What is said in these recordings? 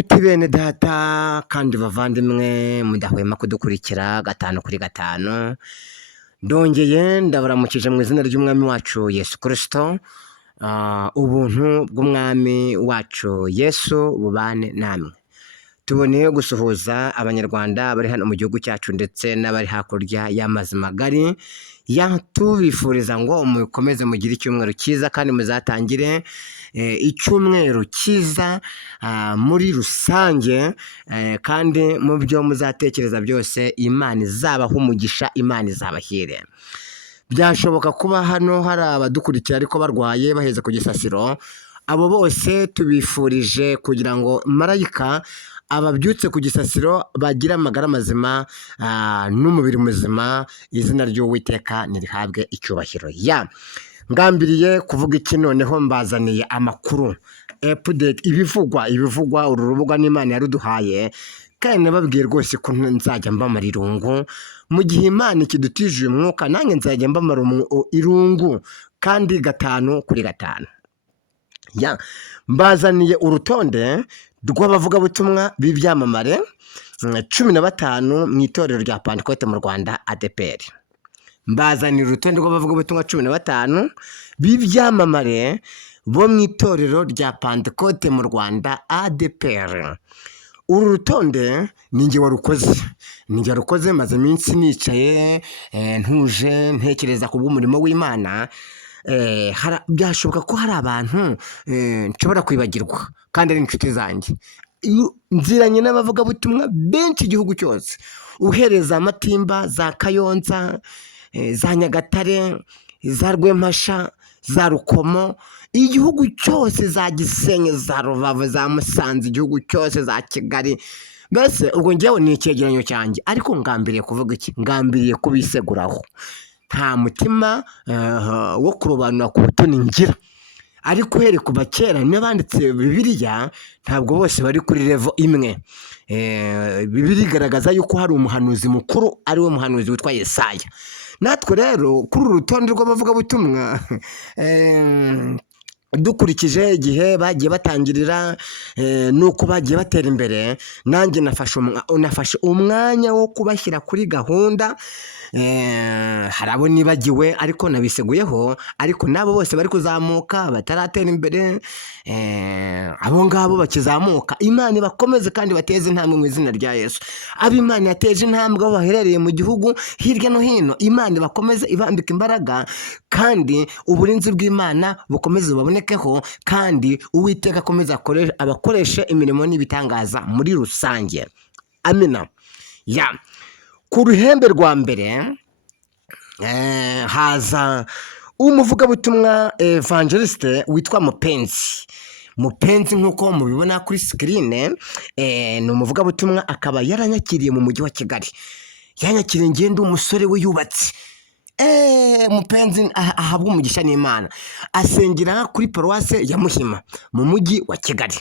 Nshuti bene data kandi bavandimwe mudahwema kudukurikira gatanu kuri gatanu, ndongeye ndabaramukije mu izina ry'umwami wacu Yesu Kristo. Ubuntu bw'umwami wacu Yesu bubane namwe. Tuboneye gusuhuza abanyarwanda bari hano mu gihugu cyacu ndetse n'abari hakurya y'amazi magari, tubifuriza ngo mukomeze mugire icyumweru cyiza kandi muzatangire icyumweru cyiza muri rusange, kandi mu byo muzatekereza byose Imana izabaha umugisha, Imana izabahire. Byashoboka kuba hano hari abadukurikira ariko barwaye baheze ku gisasiro, abo bose tubifurije kugira ngo marayika ababyutse ku gisasiro bagira amagara mazima n'umubiri muzima, izina ry'Uwiteka nirihabwe icyubahiro. Ngambiriye kuvuga iki noneho, mbazaniye amakuru update, ibivugwa uru rubuga n'Imana yaruduhaye, kandi nababwiye rwose ko nzajya mbamara irungu mu gihe Imana ikidutije uyu mwuka, nanjye nzajya mbamara irungu kandi gatanu kuri gatanu. Mbazaniye urutonde rw'abavugabutumwa b'ibyamamare 15 mu itorero rya Pentecote mu Rwanda ADEPR. Mbazanira urutonde rw'abavugabutumwa 15 b'ibyamamare bo mu itorero rya Pentecote mu Rwanda ADEPR. Uru rutonde ninjye warukoze, maze iminsi nicaye ntuje ntekereza ku bw'umurimo w'Imana. Byashoboka ko hari abantu nshobora kwibagirwa kandi ari inshuti zanjye. Nziranye n'abavugabutumwa benshi igihugu cyose, uhereza Amatimba, za Kayonza, za Nyagatare, za Rwempasha, za Rukomo, igihugu cyose, za Gisenyi, za Rubavu, za Musanze, igihugu cyose, za Kigali. Mbese ubwo njyewe ni icyegeranyo cyanjye, ariko ngambiriye kuvuga iki? Ngambiriye kubiseguraho. Nta mutima wo kurobanura ku butoni ngira, ariko uhereye kuva kera n'abanditse Bibiliya ntabwo bose bari kuri level imwe. Bibiliya igaragaza yuko hari umuhanuzi mukuru, ari we muhanuzi witwa Yesaya. Natwe rero kuri uru rutonde rw'abavugabutumwa, dukurikije igihe bagiye batangirira nuko bagiye batera imbere, nanjye nafashe umwanya wo kubashyira kuri gahunda. Hari abo nibagiwe ariko nabiseguyeho, ariko nabo bose bari kuzamuka bataratera imbere, abo ngabo bakizamuka, Imana ibakomeze kandi bateze intambwe mu izina rya Yesu. Abo Imana yateje intambwe aho baherereye mu gihugu hirya no hino, Imana ibakomeze ibambika imbaraga, kandi uburinzi bw'Imana bukomeze bubonekeho, kandi Uwiteka akomeze abakoreshe imirimo n'ibitangaza muri rusange. Amina. Ku ruhembe rwa mbere haza umuvugabutumwa evangeliste witwa Mupenzi nk'uko mubibona kuri screen. Ni umuvugabutumwa, akaba yaranyakiriye mu mujyi wa Kigali. Yanyakiriye ngende umusore we yubatse. Mupenzi ahabwa umugisha n'Imana, asengera kuri paruwase ya Muhima mu mujyi wa Kigali.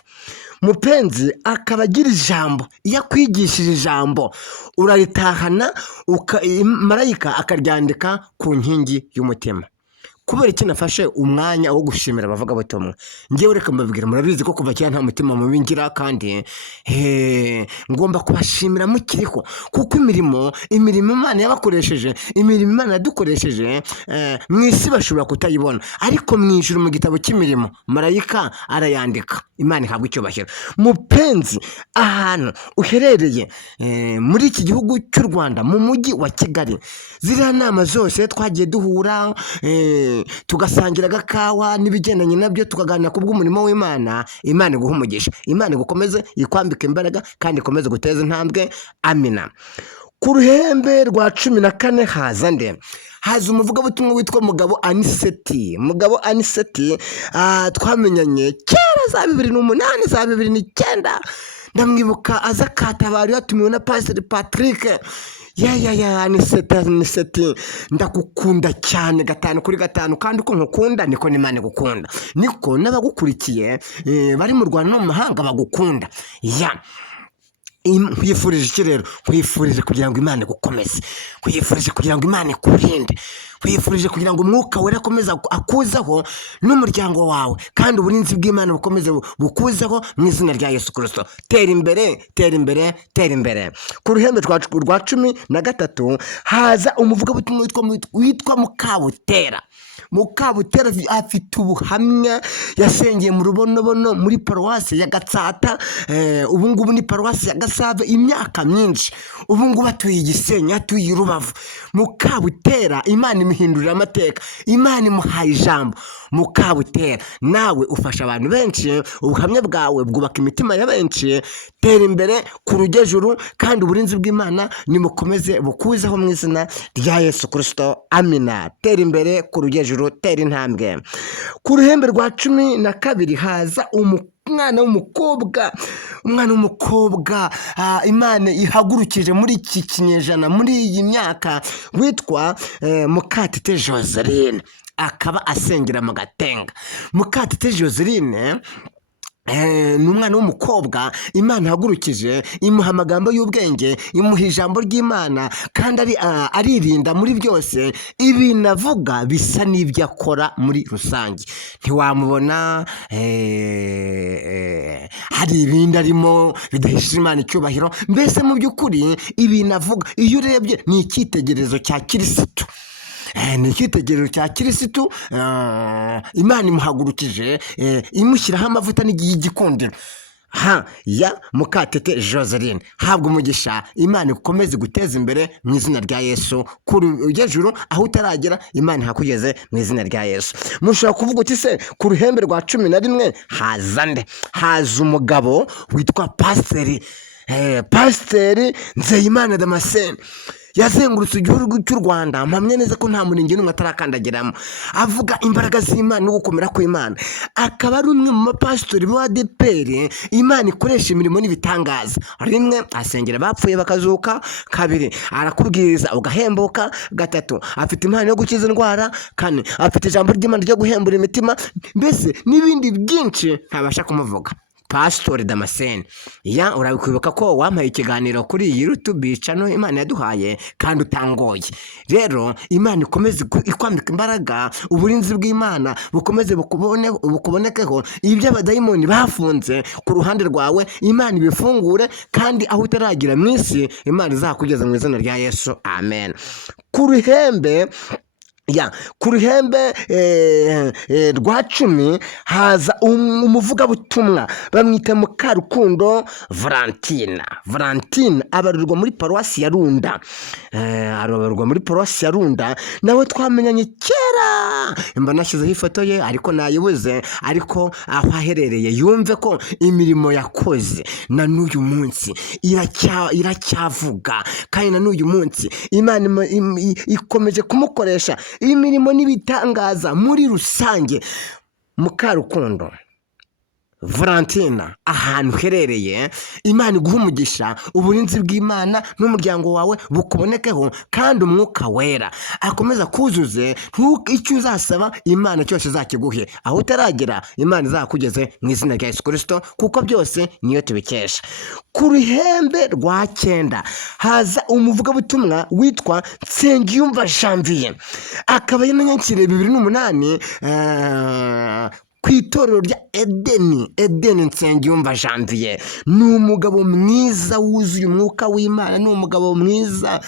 Mupenzi akaba agira ijambo, iyo akwigishije ijambo uraritahana, marayika akaryandika ku nkingi y'umutima. Kubera iki nafashe umwanya wo gushimira abavugabutumwa? Ngewe reka mbabwira, murabizi ko kuva kera nta mutima mubi ngira, kandi ngomba kubashimira mukiriho, kuko imirimo Imana yabakoresheje, imirimo Imana yadukoresheje mu isi bashobora kutayibona, ariko mu ijuru mu gitabo cy'imirimo marayika arayandika. Imana ihabwa icyubahiro. Mupenzi, ahantu uherereye muri iki gihugu cy'u Rwanda mu mujyi wa Kigali, ziriya nama zose twagiye duhura tugasangira agakawa n'ibigendanye nabyo, tukaganira ku bw'umurimo w'Imana. Imana iguha umugisha, Imana igukomeze ikwambika imbaraga kandi ikomeze guteza intambwe. Amina. Ku ruhembe rwa 14 haza umuvugabutumwa witwa Mugabo Aniseti. Twamenyanye kera za 2008 za 2009, ndamwibuka aza Katabari yatumiwe na Pastor Patrick. Aniseti, ndagukunda cyane gatanu kuri gatanu, kandi uko nkukunda niko n'Imana igukunda, niko n'abagukurikiye bari mu Rwanda no mu mahanga bagukunda. nkwifurije iki rero? Nkwifurije kugira ngo Imana igukomeze, nkwifurije kugira ngo Imana ikurinde, nkwifurije kugira ngo umwuka wera akomeze akuzeho n'umuryango wawe, kandi uburinzi bw'Imana bukomeze bukuzeho mu izina rya Yesu Kristo. Tera imbere, tera imbere, tera imbere. Ku ruhembe rwa 13 haza umuvugabutumwa witwa Mukabutera. Mukabutera afite ubuhamya, yasengeye mu Rubonobono muri paruwasi ya Gatsata, ubu ngubu ni paruwasi ya Gasave imyaka myinshi, ubu ngubu atuye i Gisenyi, atuye i Rubavu. Mukabutera Imana imuhindurira amateka, Imana imuhaye ijambo. Mukabutera nawe ufasha abantu benshi, ubuhamya bwawe bwubaka imitima ya benshi. Tera imbere ku rugejuru, kandi uburinzi bw'Imana nimukomeze bukuzeho mu izina rya Yesu Kristo, amina. Tera imbere ku rugejuru, tera intambwe. Ku ruhembe rwa 12 haza umwana w'umukobwa Imana ihagurukije muri iki kinyejana, muri iyi myaka, witwa Mukatete Joseline, akaba asengera mu Gatenga. Mukatete Joseline ni umwana w'umukobwa Imana ihagurukije, imuha amagambo y'ubwenge, imuha ijambo ry'Imana, kandi aririnda muri byose. Ibintu avuga bisa n'ibyo akora muri rusange. Ntiwamubona hari ibindi arimo bidahesha Imana icyubahiro. Mbese mu by'ukuri ibintu avuga, iyo urebye, ni icyitegererezo cya Kirisitu. Ni icyitegererezo cya Kirisitu. Imana imuhagurukije, imushyiraho amavuta y'igikundiro. Ya Mukatete Joseline, habwa umugisha, Imana ikomeze guteza imbere mu izina rya Yesu. Ku rugejuru aho utaragera, Imana ihakugeze mu izina rya Yesu. Mushobora kuvuga uti se ku ruhembe rwa 11 haza nde? Haza umugabo witwa Pasiteri Nzeyimana Damascene. Yazengurutse igihugu cy'u Rwanda, mpamya neza ko nta murenge n'umwe atarakandagiramo, avuga imbaraga z'Imana no gukomera kw'Imana. Akaba ari umwe mu bapasitori ba ADEPR Imana ikoresha imirimo n'ibitangaza. Rimwe asengera abapfuye bakazuka, 2 arakubwiriza ugahembuka, 3 afite impano yo gukiza indwara, 4 afite ijambo ry'Imana ryo guhembura imitima, mbese n'ibindi byinshi ntabasha kumuvuga. Pastor Damascene, urabikwibuka ko wampaye ikiganiro kuri iyi YouTube channel Imana yaduhaye kandi utangoye. Rero Imana ikomeze ikwambika imbaraga, uburinzi bw'Imana bukomeze bukubonekeho, ibyo abadayimoni bafunze ku ruhande rwawe Imana ibifungure, kandi aho utaragira mu isi Imana izakugeza mu izina rya Yesu, amen. Ku ruhembe rwa 10 haza umuvugabutumwa bamwita Mukarukundo Valentine, abarirwa muri paruwasi ya Runda. Nawe twamenyanye kera, mba nashyizeho ifoto ye ariko nayibuze, ariko aho aherereye yumve ko imirimo yakoze na n'uyu munsi iracyavuga, kandi na n'uyu munsi Imana ikomeje kumukoresha imirimo n'ibitangaza muri rusange. Mukarukundo Valentina, ahantu uherereye, Imana iguha umugisha, uburinzi bw'Imana n'umuryango wawe bukubonekeho, kandi umwuka wera akomeza kuzuze. Icyo uzasaba Imana cyose izakiguhe, aho utaragera Imana izakugeze mu izina rya Yesu Kristo, kuko byose niyo tubikesha. Ku ruhembe rwa 9 haza umuvugabutumwa witwa Nsengiyumva Janvier, akaba yananyakiriye 2008 ku itorero rya Edeni. Nsengiyumva Janvier ni umugabo mwiza wuzuye umwuka w'Imana, ni umugabo mwiza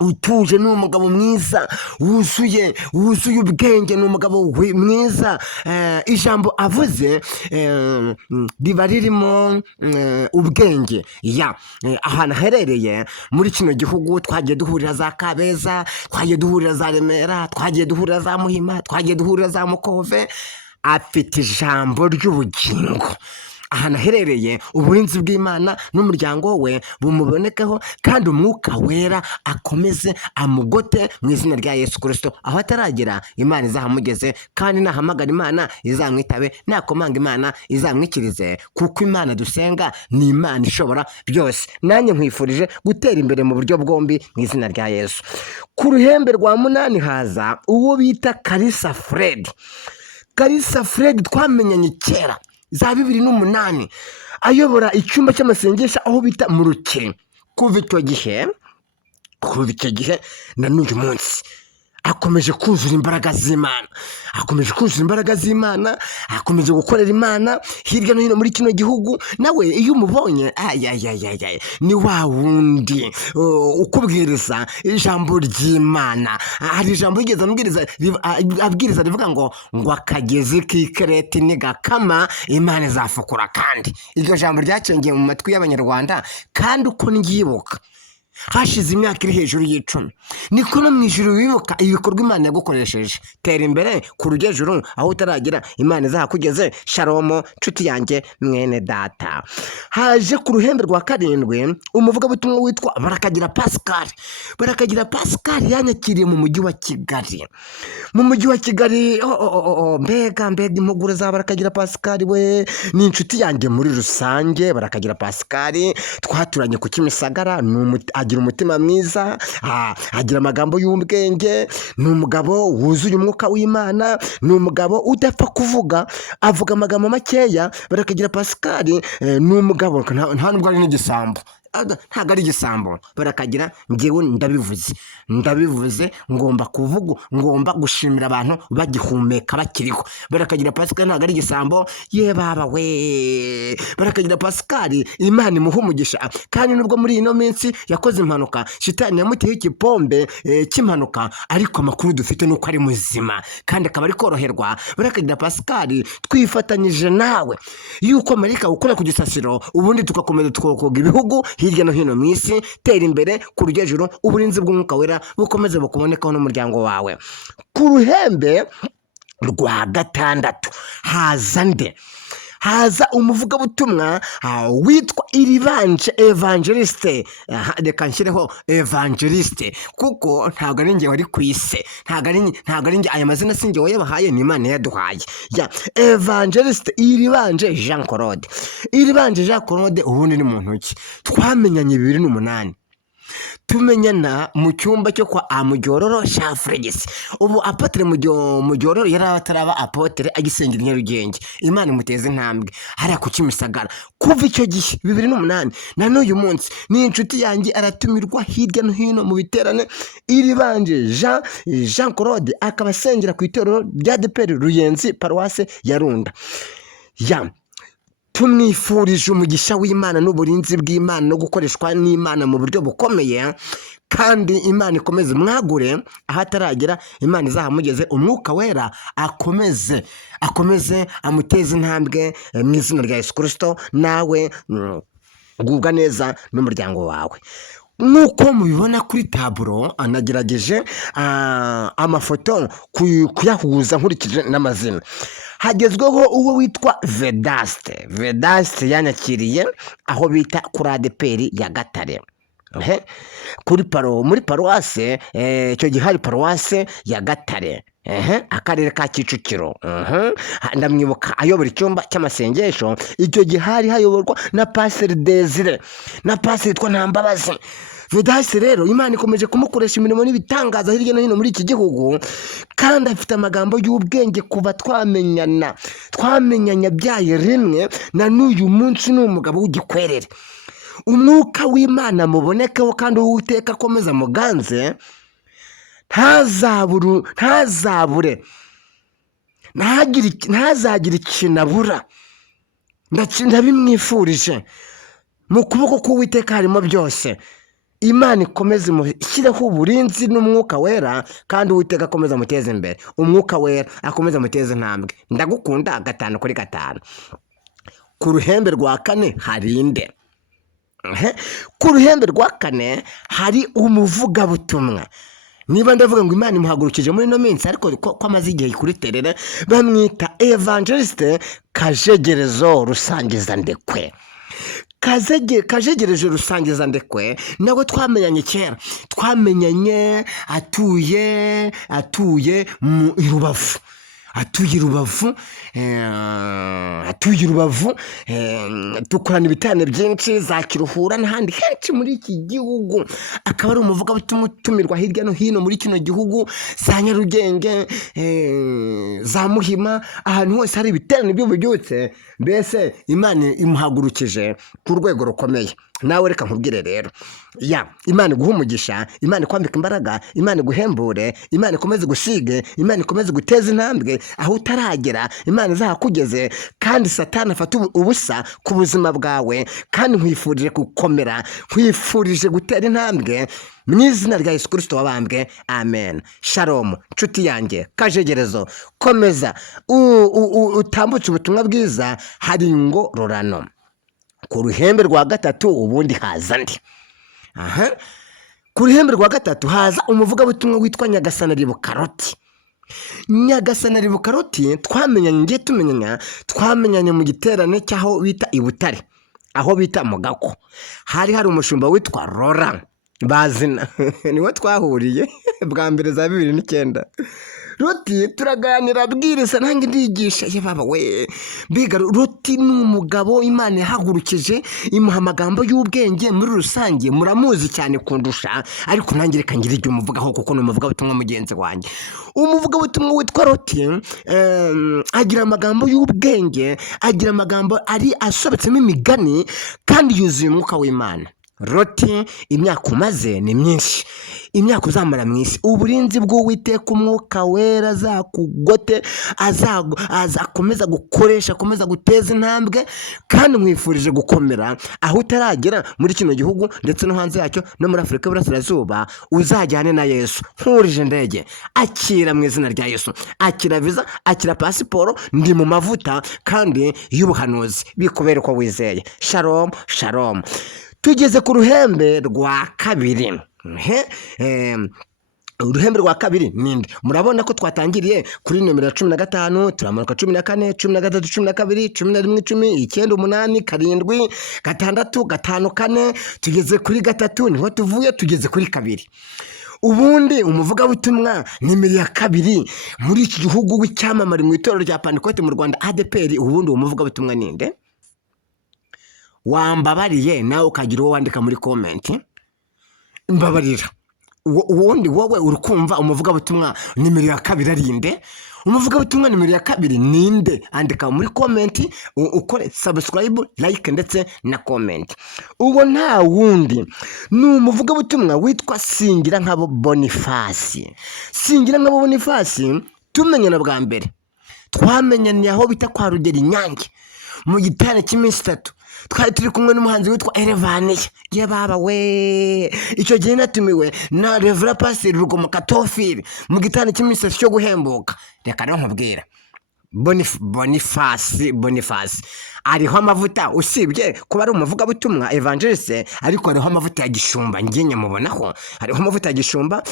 utuje, ni umugabo mwiza wuzuye ubwenge, ni umugabo mwiza. Ijambo avuze riba ririmo ubwenge. Ahantu aherereye muri kino gihugu twagiye duhurira za Kabeza, twagiye duhurira za Remera, twagiye duhurira za Muhima, twagiye duhurira za Mukove. Afite ijambo ry'ubugingo. Ahantu aherereye uburinzi bw'Imana n'umuryango we bumubonekeho, kandi umwuka wera akomeze amugote mu izina rya Yesu Kristo. Aho ataragera Imana izahamugeze, kandi nahamagara Imana izamwitabe, nakomanga Imana izamwikirize, kuko Imana dusenga ni Imana ishobora byose. Nanjye nkwifurije gutera imbere mu buryo bwombi mu izina rya Yesu. Ku ruhembe rwa 8 haza uwo bita Kalisa Fred twamenyanye kera za 2008. ayobora icyumba cy'amasengesho aho bita mu Rukiri. Kuva icyo gihe na n'uyu munsi akomeje kuzura imbaraga z'Imana, akomeje gukorera Imana hirya no hino muri kino gihugu. Nawe iyo umubonye ni wa wundi ukubwiriza ijambo ry'Imana. Hari ijambo yigeze abwiriza rivuga ngo akagezi k'ikereti nigakama Imana izafukura. Kandi iryo jambo ryacengeye mu matwi y'Abanyarwanda, kandi uko ndyibuka hashize imyaka iri hejuru y'10, niko no mu ijuru wibuka ibikorwa Imana yagukoresheje. Tera imbere ku rugejuru aho utaragera, Imana izahakugeze. Shalomo nshuti yanjye mwene data. Haje ku ruhembe rwa 7 umuvugabutumwa witwa Barakagira Pascal. Barakagira Pascal yanyakiriye mu mujyi wa Kigali. Mbega impuguro za Barakagira Pascal we ni inshuti yanjye muri rusange. Barakagira Pascal twaturanye ku Kimisagara, agira umutima mwiza, agira amagambo y'ubwenge, ni umugabo wuzuye umwuka w'Imana, ni umugabo udapfa kuvuga, avuga amagambo makeya. Barakagira Pascal ni umugabo nta nubwo ari n'igisambo, ntago ari igisambo. Barakagira njyewe ndabivuze ngomba kuvuga, ngomba gushimira abantu bagihumeka bakiriho. Barakagira Pascal ntago ari igisambo. Ye baba we, Barakagira Pascal Imana imuha umugisha. Kandi nubwo muri ino minsi yakoze impanuka, shitani yamuteye ikipombe cy'impanuka, ariko amakuru dufite nuko ari muzima kandi akaba ari koroherwa. Barakagira Pascal twifatanyije nawe yuko marika ukora ku gisasiro, ubundi tugakomeza tukokoga ibihugu hirya no hino mu isi. Tera imbere ku rugejuru, uburinzi bw'umwuka wera bukomeze bukubonekaho n'umuryango wawe. Ku ruhembe rwa 6 haza umuvugabutumwa witwa Iribanje Evangeliste. Reka nshyireho Evangeliste kuko ntabwo ari njye wari ku isi, ntabwo ari njye. Aya mazina si njye wayabahaye, ni Imana yaduhaye. Evangeliste Iribanje Jean Claude. Iribanje Jean Claude ubundi ni muntu ki? Twamenyanye 2008, tumenyana mu cyumba cyo kwa Mujyororo cya Fregisi. Ubu Apotre Mujyororo yari ataraba Apotre agisengera Nyarugenge. Imana imuteze intambwe hariya ku Kimisagara. Kuva icyo gihe 2008 na n'uyu munsi ni inshuti yanjye, aratumirwa hirya no hino mu biterane. Iribanje Jean Claude akaba asengera ku itorero rya ADEPR Ruyenzi Paroisse ya Runda. Tumwifurije umugisha w'Imana n'uburinzi bw'Imana no gukoreshwa n'Imana mu buryo bukomeye, kandi Imana ikomeze mwagure aho ataragera. Imana izahamugeze, umwuka wera akomeze amuteze intambwe mu izina rya Yesu Kristo. Nawe gubwa neza n'umuryango wawe. Nk'uko mubibona kuri taburo, anagerageje amafoto kuyahuza nkurikije n'amazina. Hagezweho uwo witwa Vedaste yanyakiriye aho bita kuri ADEPR ya Gatare. Muri Paroisse, icyo gihe hari Paroisse ya Gatare, akarere ka Kicukiro. Ndamwibuka ayobora icyumba cy'amasengesho. Icyo gihe hari hayoborwa na Pastor Desire na Pastor yitwa Ntambabazi. Vedaste rero Imana ikomeje kumukoresha imirimo n'ibitangaza hirya no hino muri iki gihugu, kandi afite amagambo y'ubwenge. Kuva twamenyanya byaye rimwe na n'uyu munsi ni umugabo w'igikwerere. Umwuka w'Imana mubonekeho, kandi Uwiteka akomeza muganze, ntazabure, ntazagire ikintu abura. Ndabimwifurije. Mu kuboko k'Uwiteka harimo byose. Imana ikomeze ishyireho uburinzi n'umwuka wera, kandi Uwiteka akomeza amuteze imbere. Umwuka wera akomeza amuteze intambwe. Ndagukunda 5/5. Ku ruhembe rwa 4 hari inde? Ku ruhembe rwa 4 hari umuvugabutumwa. Niba ndavuga ngo Imana imuhagurukije muri ino minsi, ariko ko amaze igihe kuri terere, bamwita Evangeliste Kajegerezo Rusangiza Ndekwe. Kajegereje Rusangiza Ndekwe nawe twamenyanye kera. Twamenyanye atuye mu Rubavu. atuye Rubavu, dukorana ibiterane byinshi za Kiruhura n'ahandi henshi muri iki gihugu. Akaba ari umuvugabutumwa utumirwa hirya no hino muri kino gihugu, za Nyarugenge, za Muhima, ahantu hose hari ibiterane by'ububyutse. Mbese Imana imuhagurukije ku rwego rukomeye. Nawe reka nkubwire rero, Imana iguha umugisha, Imana ikwambika imbaraga, Imana iguhembure, Imana ikomeze gusige, Imana ikomeze guteza intambwe aho utaragera, Imana izahakugeze, kandi Satani afata ubusa ku buzima bwawe. Kandi nkwifurije gukomera, nkwifurije gutera intambwe mu izina rya Yesu Kristo wabambwe. Amen. Shalom nshuti yanjye Kajegerezo, komeza utambutse ubutumwa bwiza. Hari ingororano ku ruhembe rwa gatatu, ubundi haza ndi. Ku ruhembe rwa gatatu haza umuvugabutumwa witwa Nyagasani Ribukaroti. Nyagasani Ribukaroti twamenyanye mu giterane cyaho bita i Butare, aho bita mu Gako. Hari umushumba witwa Rora Bazina niwe twahuriye bwa mbere za 2009. Roti turaganira, abwiriza, nange ndigisha. Baba we, mbega Roti ni umugabo Imana yahagurukije, imuha amagambo y'ubwenge. Muri rusange muramuzi cyane kundusha, ariko nange reka ngire ibyo umuvugaho kuko ni umuvugabutumwa mugenzi wanjye. Umuvugabutumwa witwa Roti agira amagambo y'ubwenge, agira amagambo ari asobetsemo imigani, kandi yuzuye umwuka w'Imana. Roti imyaka umaze ni myinshi, imyaka uzamara mu isi, uburinzi bw'Uwiteka umwuka wera azakugote, azakomeza gukoresha, akomeza guteza intambwe. Kandi nkwifurije gukomera aho utaragera muri kino gihugu ndetse no hanze yacyo, no muri Afurika y'Uburasirazuba. Uzajyane na Yesu. Nkurije indege, akira mu izina rya Yesu, akira viza, akira pasiporo. Ndi mu mavuta kandi y'ubuhanuzi, bikubera uko wizeye. Shalom shalom. Tugeze ku ruhembe rwa kabiri. Uruhembe rwa kabiri ninde? Murabona ko twatangiriye kuri nomero 15, turamanuka 14, 13, 12, 11, 10, 9, 8, 7, 6, 5, 4. Tugeze kuri gatatu, niho tuvuye. Tugeze kuri kabiri. Ubundi umuvugabutumwa nimero ya kabiri muri iki gihugu w'icyamamare mu itorero rya Pentecote mu Rwanda, ADPR. Ubundi umuvugabutumwa ninde? Wambabariye nawe ukagira uwo wandika muri comment. Mbabarira, ubundi wowe urukumva umuvugabutumwa nimero ya kabiri arinde? Umuvugabutumwa nimero ya kabiri ninde? Andika muri comment, ukore subscribe, like ndetse na comment. Uwo nta wundi ni umuvugabutumwa witwa Singirankabo Boniface. Singirankabo Boniface tumenyana bwa mbere, twamenyanye aho bita kwa Rugeri Nyange mu giterane cy'iminsi 3. Twari turi kumwe n'umuhanzi witwa Elevaniya. Baba we, icyo gihe natumiwe na Reverend Pastor Rugomo Katofili mu giterane cy'iminsi cyo guhembuka. Reka nkubwira, Boniface ariho amavuta, usibye kuba ari umuvugabutumwa evangeliste, ariko ariho amavuta ya gishumba. Njye nyamubonaho ariho amavuta ya gishumba,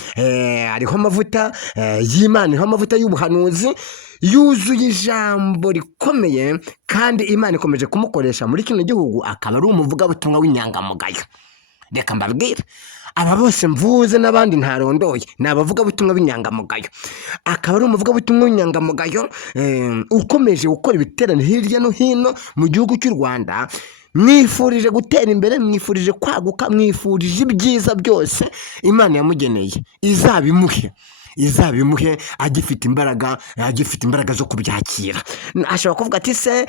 ariho amavuta y'Imana, ariho amavuta y'ubuhanuzi, yuzuye ijambo rikomeye. Kandi Imana ikomeje kumukoresha muri kino gihugu, akaba ari umuvugabutumwa w'inyangamugayo. Reka mbabwira, aba bose mvuze n'abandi ntarondoye ni abavugabutumwa b'inyangamugayo. Akaba ari umuvugabutumwa w'inyangamugayo ukomeje gukora ibiterane hirya no hino mu gihugu cy'u Rwanda. Mwifurije gutera imbere, mwifurije kwaguka, mwifurije ibyiza byose Imana yamugeneye. Izabimuhe agifite imbaraga zo kubyakira. Ashobora kuvuga ati se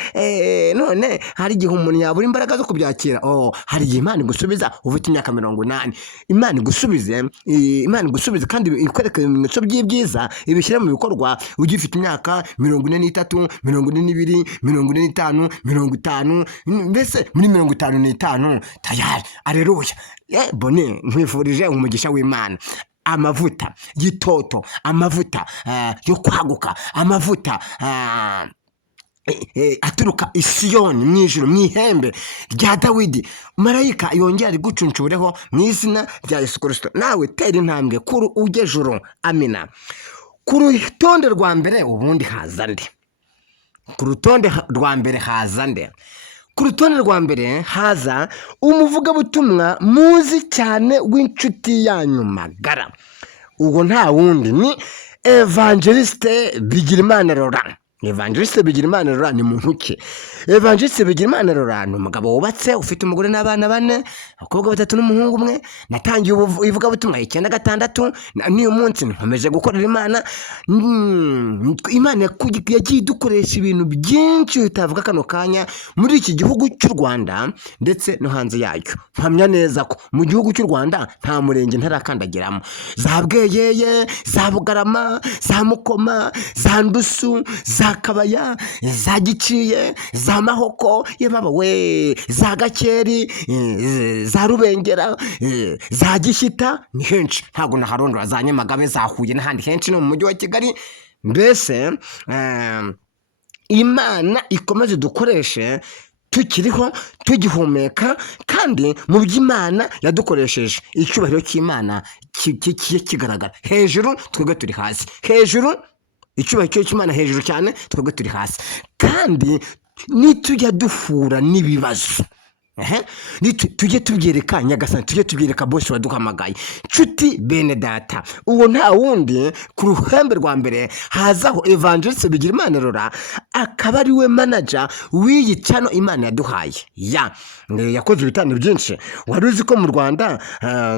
none hari igihe umuntu yabura imbaraga zo kubyakira. Hari igihe Imana igusubiza ufite imyaka 80. Imana igusubize kandi ikwereka ibimenyetso by'ibyiza, ibishyira mu bikorwa ugifite imyaka 43, 42, 45, 50, mbese muri 55 tayari. Aleluya. Bone, nkwifurije umugisha w'Imana. Amavuta y'itoto, amavuta yo kwaguka, amavuta aturuka i Siyoni mu ijuru, mu ihembe rya Dawidi. Marayika yongera rigucuncureho mu izina rya Yesu Kristo. Nawe tera intambwe kuri ujye juru. Amina. Ku rutonde rwa mbere ubundi haza nde? Ku rutonde rwa mbere haza nde? Ku rutonde rwa mbere haza umuvugabutumwa muzi cyane w'inshuti yanyu magara. Ubwo nta wundi ni Evangeliste Bigirimana Laurent. Evangeliste Bigirimana Laurent ni muntu ki? Evangeliste Bigirimana Laurent ni umugabo wubatse ufite umugore n'abana 4, abakobwa 3 n'umuhungu 1. Natangiye ivuga butumwa 96 n'uyu munsi nkomeje gukorera Imana. Imana yagiye dukoresha ibintu byinshi bitavuga kano kanya muri iki gihugu cy'u Rwanda ndetse no hanze yayo. Mpamya neza ko mu gihugu cy'u Rwanda nta murenge ntarakandagiramo. Za Bweyeye, za Bugarama, za Mukoma, za Ndusu, za Kabaya, za Giciye, za Mahoko, yebaba we, za Gakeri, za Rubengera, za Gishyita, ni henshi. Ntago naharondora za Nyamagabe, za Huye n'ahandi henshi no mu mujyi wa Kigali. Mbese Imana ikomeze dukoreshe tukiriho tugihumeka, kandi mu by'Imana yadukoresheje icyubahiro cy'Imana kigaragara hejuru, twebwe turi hasi. Hejuru icyubahiro cy'Imana hejuru cyane, twebwe turi hasi. Kandi nitujya duhura n'ibibazo, tujye tubyereka Nyagasani, tujye tubyereka bosi waduhamagaye. Nshuti bene data, uwo nta wundi ku ruhembe rwa mbere hazaho Evangeliste Bigirimana Laurent, akaba ari we manager w'iyi channel Imana yaduhaye. Yakoze ibitano byinshi. Wari uzi ko mu Rwanda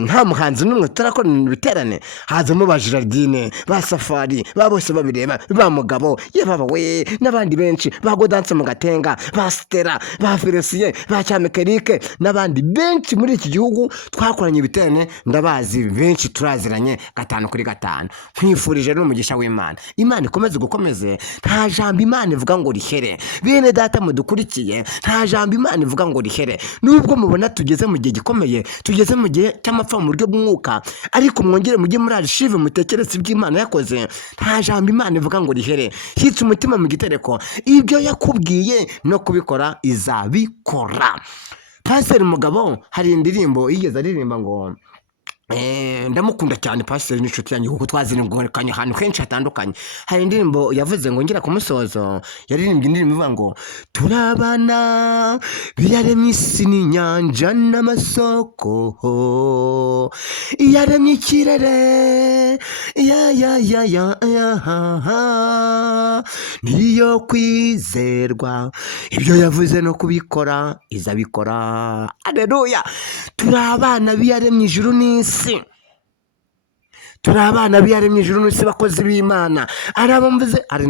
nta muhanzi n'umwe tutarakora ibiterane? Hazamo ba Gerardine, ba Safari, ba bose babireba, ba Mugabo, yebaba we, n'abandi benshi, ba Godanse mu Gatenga, ba Stella, ba Felicien, ba Cyamekerike, n'abandi benshi muri iki gihugu twakoranye ibiterane. Ndabazi benshi, turaziranye 5 kuri 5. Nkwifurije n'umugisha w'Imana. Imana ikomeze gukomeze. Nta jambo Imana ivuga ngo rihere. Bene data mudukurikiye, nta jambo Imana ivuga ngo rihere. Nubwo mubona tugeze mu gihe gikomeye, tugeze mu gihe cy'amapfa mu buryo bw'umwuka, ariko mwongere mujye muri archive mutekereze iby'Imana yakoze. Nta jambo Imana ivuga ngo rihere. Hitse umutima mu gitereko, ibyo yakubwiye no kubikora izabikora. Pastor Mugabo hari indirimbo yigeze aririmba ngo ndamukunda cyane Pastor n'inshuti yanjye kuko twaziringukanye ahantu henshi hatandukanye. Hari indirimbo yavuze ngo ngira ku musozo, yaririmbye indirimbo ivuga ngo turabana biyaremye isi n'inyanja n'amasoko, iyaremye ikirere niyo kwizerwa, ibyo yavuze no kubikora izabikora. Haleluya. Turabana biyaremye ijuru n'isi, turabana biyaremye ijuru n'isi, bakozi b'Imana. Arabamvuze ari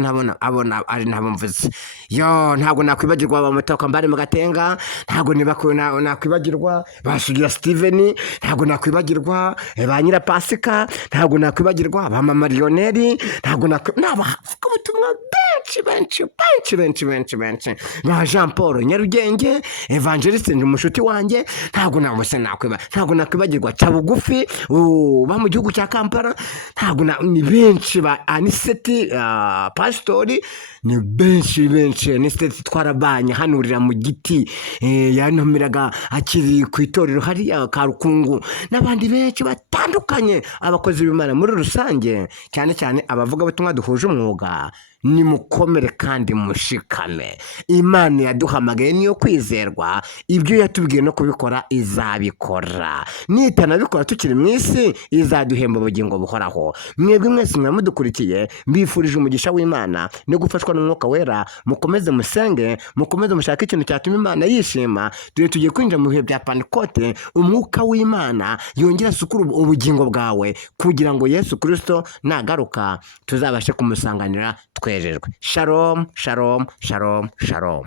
ntabamvuze. Ntago nakwibagirwa abamutaka mbare mu Gatenga, ntago nakwibagirwa basugira Steven, ntago nakwibagirwa ba Nyira Pasika, ntago nakwibagirwa ba Mama Lionel, ntago nabavuga ubutumwa benshi ba Jean Paul Nyarugenge, Evangeliste ndi umushuti wanjye, ntago nakwibagirwa Cabugufi ba mu gihugu cya Kampala, ntago ni benshi ba Aniseti Pastori, ni benshi Aniseti twarabanye hanurira mu giti, yantumiraga akiri ku itorero hariya Karukungu, n'abandi benshi batandukanye. Abakozi b'Imana muri rusange, cyane cyane abavuga butumwa duhuje umwuga, nimukomere kandi mushikame. Imana yaduhamagaye niyo kwizerwa, ibyo yatubwiye no kubikora izabikora. Nitanabikora tukiri mu isi, izaduhemba ubugingo buhoraho. Mwebwe mwese mwamudukurikiye, mbifurije umugisha w'Imana no gufashwa n'Umwuka Wera. Mukomeze musenge, mukomeze mushake ikintu cyatuma Imana yishima. Tugiye kwinjira mu bihe bya Pentecote, Umwuka w'Imana yongera asukura ubugingo bwawe, kugira ngo Yesu Kristo nagaruka tuzabashe kumusanganira twejejwe. Shalom, shalom, shalom, shalom.